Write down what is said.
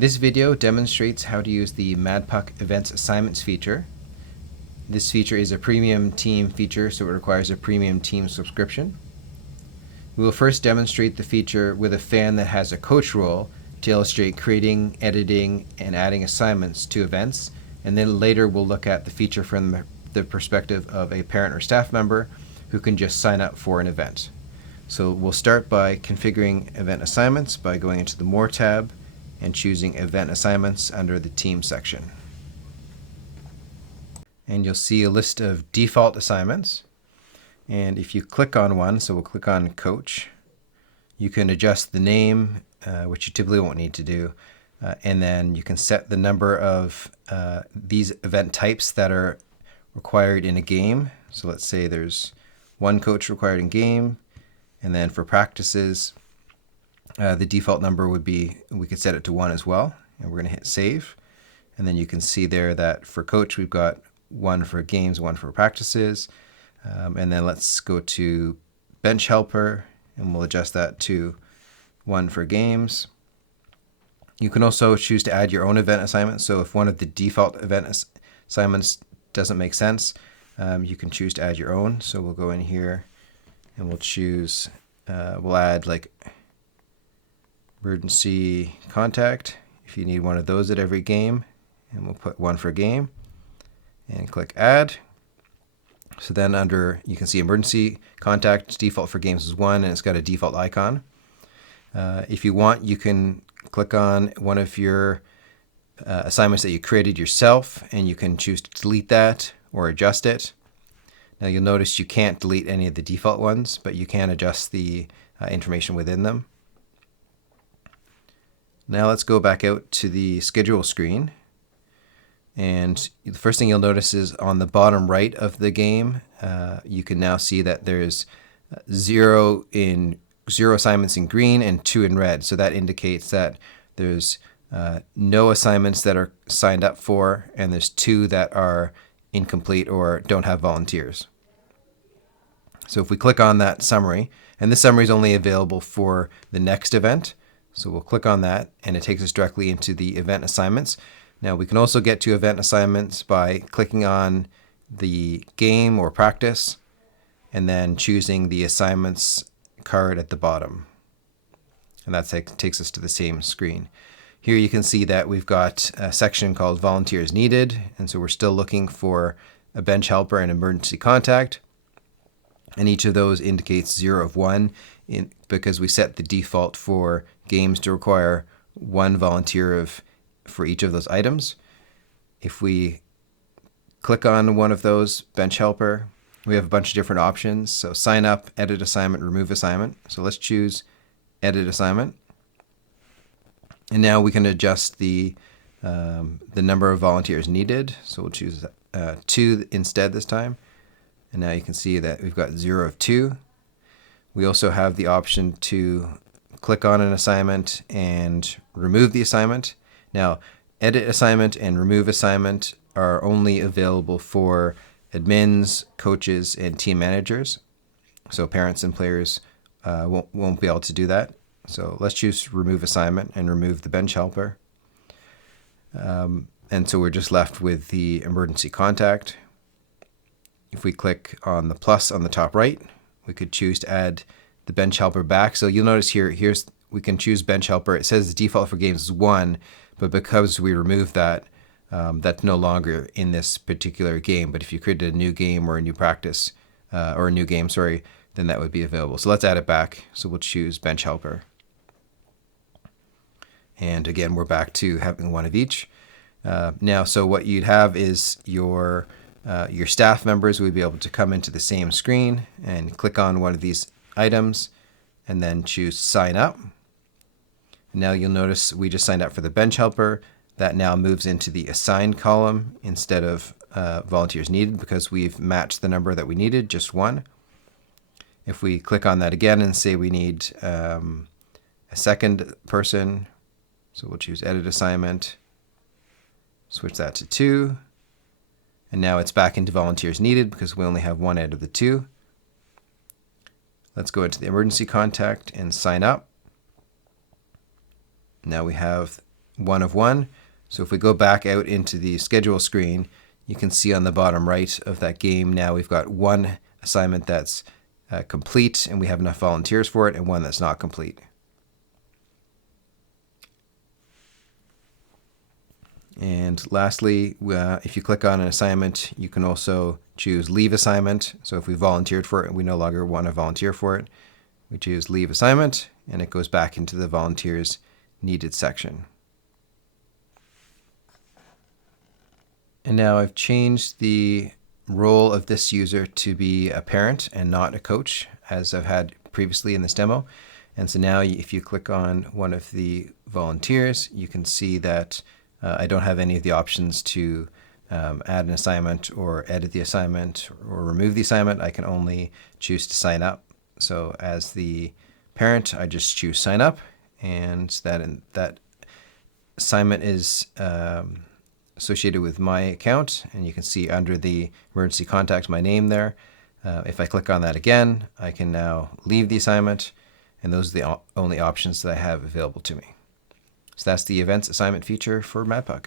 This video demonstrates how to use the MadPuck Events Assignments feature. This feature is a premium team feature, so it requires a premium team subscription. We will first demonstrate the feature with a fan that has a coach role to illustrate creating, editing, and adding assignments to events, and then later we'll look at the feature from the perspective of a parent or staff member who can just sign up for an event. So we'll start by configuring event assignments by going into the More tab and choosing Event Assignments under the Team section. And you'll see a list of default assignments. And if you click on one, so we'll click on Coach, you can adjust the name, which you typically won't need to do, and then you can set the number of these event types that are required in a game. So let's say there's one coach required in game, and then for practices, the default number would be, we could set it to 1 as well, and we're going to hit save. And then you can see there that for coach, we've got 1 for games, 1 for practices. And then let's go to bench helper, and we'll adjust that to 1 for games. You can also choose to add your own event assignment. So if one of the default event assignments doesn't make sense, you can choose to add your own. So we'll go in here and we'll choose, we'll add like emergency contact if you need one of those at every game, and we'll put 1 for game and click add. So then under, you can see emergency contact default for games is 1, and it's got a default icon. If you want, you can click on one of your assignments that you created yourself, and you can choose to delete that or adjust it. Now you'll notice you can't delete any of the default ones, but you can adjust the information within them. Now let's go back out to the schedule screen. And the first thing you'll notice is on the bottom right of the game, you can now see that there's 0 assignments in green and 2 in red. So that indicates that there's no assignments that are signed up for, and there's 2 that are incomplete or don't have volunteers. So if we click on that summary, and this summary is only available for the next event, so we'll click on that, and it takes us directly into the event assignments. Now we can also get to event assignments by clicking on the game or practice, and then choosing the assignments card at the bottom. And that takes us to the same screen. Here you can see that we've got a section called Volunteers Needed, and so we're still looking for a bench helper and emergency contact. And each of those indicates 0 of 1 because we set the default for games to require 1 volunteer for each of those items. If we click on one of those, bench helper, we have a bunch of different options. So sign up, edit assignment, remove assignment. So let's choose edit assignment. And now we can adjust the number of volunteers needed. So we'll choose 2 instead this time. And now you can see that we've got 0 of 2. We also have the option to click on an assignment and remove the assignment. Now, edit assignment and remove assignment are only available for admins, coaches, and team managers. So parents and players won't be able to do that. So let's choose remove assignment and remove the bench helper. And so we're just left with the emergency contact. If we click on the plus on the top right, we could choose to add the bench helper back. So you'll notice we can choose bench helper. It says the default for games is 1, but because we removed that, that's no longer in this particular game. But if you created a new game or a new practice, or a new game, sorry, then that would be available. So let's add it back. So we'll choose bench helper. And again, we're back to having 1 of each. Now, so what you'd have is your staff members would be able to come into the same screen and click on one of these items and then choose sign up. Now you'll notice we just signed up for the bench helper. That now moves into the assigned column instead of volunteers needed because we've matched the number that we needed, just 1. If we click on that again and say we need a second person, so we'll choose edit assignment, switch that to 2. And now it's back into volunteers needed because we only have 1 out of the 2. Let's go into the emergency contact and sign up. Now we have 1 of 1. So if we go back out into the schedule screen, you can see on the bottom right of that game now we've got one assignment that's complete and we have enough volunteers for it, and one that's not complete. And lastly, if you click on an assignment, you can also choose leave assignment. So if we volunteered for it and we no longer want to volunteer for it, we choose leave assignment and it goes back into the volunteers needed section. And now I've changed the role of this user to be a parent and not a coach, as I've had previously in this demo. And so now if you click on one of the volunteers, you can see that I don't have any of the options to add an assignment or edit the assignment or remove the assignment. I can only choose to sign up. So as the parent, I just choose sign up, and that assignment is associated with my account, and you can see under the emergency contact my name there. If I click on that again, I can now leave the assignment, and those are the only options that I have available to me. So that's the events assignment feature for MadPuck.